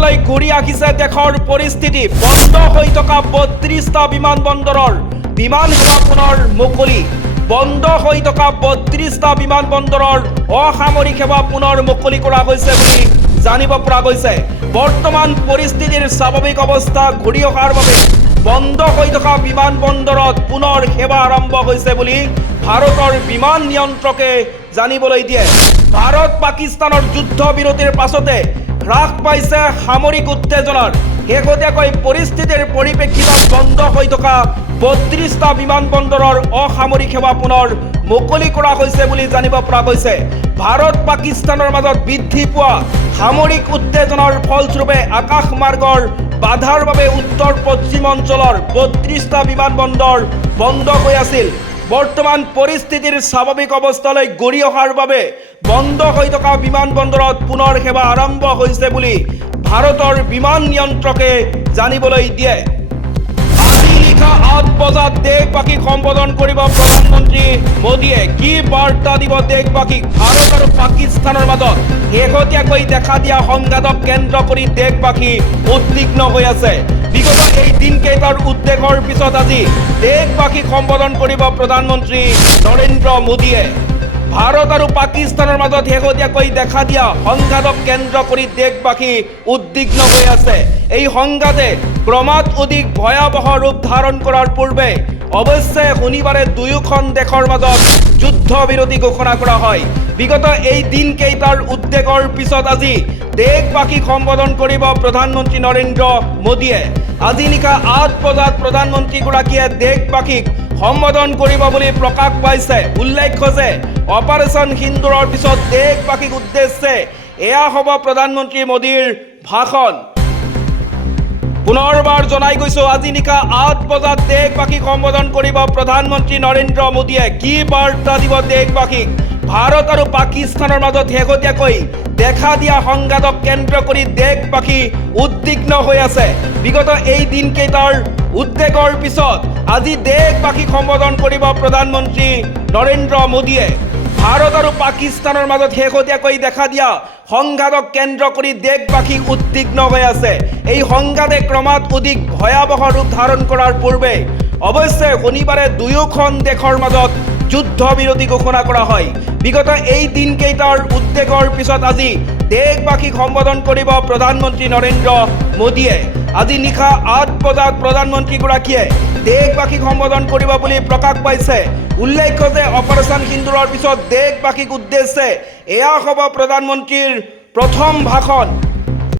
অৱস্থালৈ ঘূৰি আহিছে দেশৰ পৰিস্থিতি। বন্ধ হৈ থকা ৩২টা বিমানবন্দৰৰ বিমান সেৱা পুনৰ মুকলি। বন্ধ হৈ থকা ৩২টা বিমানবন্দৰৰ অসামৰিক সেৱা পুনৰ মুকলি কৰা হৈছে বুলি জানিব পৰা গৈছে। বৰ্তমান পৰিস্থিতিৰ স্বাভাৱিক অৱস্থা ঘূৰি অহাৰ বাবে বন্ধ হৈ থকা বিমানবন্দৰত পুনৰ সেৱা আৰম্ভ হৈছে বুলি ভাৰতৰ বিমান নিয়ন্ত্ৰকে জানিবলৈ দিয়ে। ভাৰত পাকিস্তানৰ যুদ্ধ বিৰতিৰ পাছতে হ্ৰাস পাইছে সামৰিক উত্তেজনাৰ। শেহতীয়াকৈ পৰিস্থিতিৰ পৰিপ্ৰেক্ষিতত বন্ধ হৈ থকা ৩২টা বিমানবন্দৰৰ অসামৰিক সেৱা পুনৰ মুকলি কৰা হৈছে বুলি জানিব পৰা গৈছে। ভাৰত পাকিস্তানৰ মাজত বৃদ্ধি পোৱা সামৰিক উত্তেজনাৰ ফলস্বৰূপে আকাশ মাৰ্গৰ বাধাৰ বাবে উত্তৰ পশ্চিম অঞ্চলৰ ৩২টা বিমানবন্দৰ বন্ধ হৈ আছিল। বৰ্তমান পৰিস্থিতিৰ স্বাভাৱিক অৱস্থালৈ ঘূৰি অহাৰ বাবে বন্ধ হৈ থকা বিমানবন্দৰত পুনৰ সেৱা আৰম্ভ হৈছে বুলি ভাৰতৰ বিমান নিয়ন্ত্ৰকে জানিবলৈ দিয়ে। আজি নিশা ৮ বজাত দেশবাসীক সম্বোধন কৰিব প্ৰধানমন্ত্ৰী মোদীয়ে। কি বাৰ্তা দিব দেশবাসীক? ভাৰত আৰু পাকিস্তানৰ মাজত শেহতীয়াকৈ দেখা দিয়া সংঘাতক কেন্দ্ৰ কৰি দেশবাসী উদ্বিগ্ন হৈ আছে। বিগত এই দিনকেইটাৰ উদ্বেগৰ পিছত আজি দেশবাসীক সম্বোধন কৰিব প্ৰধানমন্ত্ৰী নৰেন্দ্ৰ মোদীয়ে। ভাৰত আৰু পাকিস্তানৰ মাজত শেহতীয়াকৈ দেখা দিয়া সংঘাতক কেন্দ্ৰ কৰি দেশবাসী উদ্বিগ্ন হৈ আছে। এই সংঘাতে ক্ৰমাৎ অধিক ভয়াৱহ ৰূপ ধাৰণ কৰাৰ পূৰ্বে অৱশ্যে শনিবাৰে দুয়োখন দেশৰ মাজত যুদ্ধ বিৰতি ঘোষণা কৰা হয়। বিগত এই দিনকেইটাৰ উদ্বেগৰ পিছত আজি দেশবাসীক সম্বোধন কৰিব প্ৰধানমন্ত্ৰী নৰেন্দ্ৰ মোদীয়ে। আজি নিশা ৮ বজাত প্ৰধানমন্ত্ৰীগৰাকীয়ে দেশবাসীক সম্বোধন কৰিব বুলি প্ৰকাশ পাইছে। উল্লেখ্য যে অপাৰেশ্যন সিন্দুৰৰ পিছত দেশবাসীক উদ্দেশ্যে এয়া হ'ব প্ৰধানমন্ত্ৰী মোদীৰ ভাষণ। পুনৰবাৰ জনাই গৈছো, আজি নিশা ৮ বজাত দেশবাসীক সম্বোধন কৰিব প্ৰধানমন্ত্ৰী নৰেন্দ্ৰ মোদীয়ে। কি বাৰ্তা দিব দেশবাসীক? ভাৰত আৰু পাকিস্তানৰ মাজত শেহতীয়াকৈ দেখা দিয়া সংঘাতক কেন্দ্ৰ কৰি দেশবাসী উদ্বিগ্ন হৈ আছে। বিগত এই দিনকেইটাৰ উদ্বেগৰ পিছত আজি দেশবাসীক সম্বোধন কৰিব প্ৰধানমন্ত্ৰী নৰেন্দ্ৰ মোদীয়ে। ভাৰত আৰু পাকিস্তানৰ মাজত শেহতীয়াকৈ দেখা দিয়া সংঘাতক কেন্দ্ৰ কৰি দেশবাসী উদ্বিগ্ন হৈ আছে। এই সংঘাতে ক্ৰমাৎ অধিক ভয়াৱহ ৰূপ ধাৰণ কৰাৰ পূৰ্বে অৱশ্যে শনিবাৰে দুয়োখন দেশৰ মাজত যুদ্ধ বিৰতি ঘোষণা কৰা হয়। বিগত এই দিনকেইটাৰ উদ্বেগৰ পিছত আজি দেশবাসীক সম্বোধন কৰিব প্ৰধানমন্ত্ৰী নৰেন্দ্ৰ মোদীয়ে। আজি নিশা ৮ বজাত প্ৰধানমন্ত্ৰীগৰাকীয়ে দেশবাসীক সম্বোধন কৰিব বুলি প্ৰকাশ পাইছে। উল্লেখ্য যে অপাৰেশ্যন সিন্দুৰৰ পিছত দেশবাসীক উদ্দেশ্যে এয়া হ'ব প্ৰধানমন্ত্ৰীৰ প্ৰথম ভাষণ।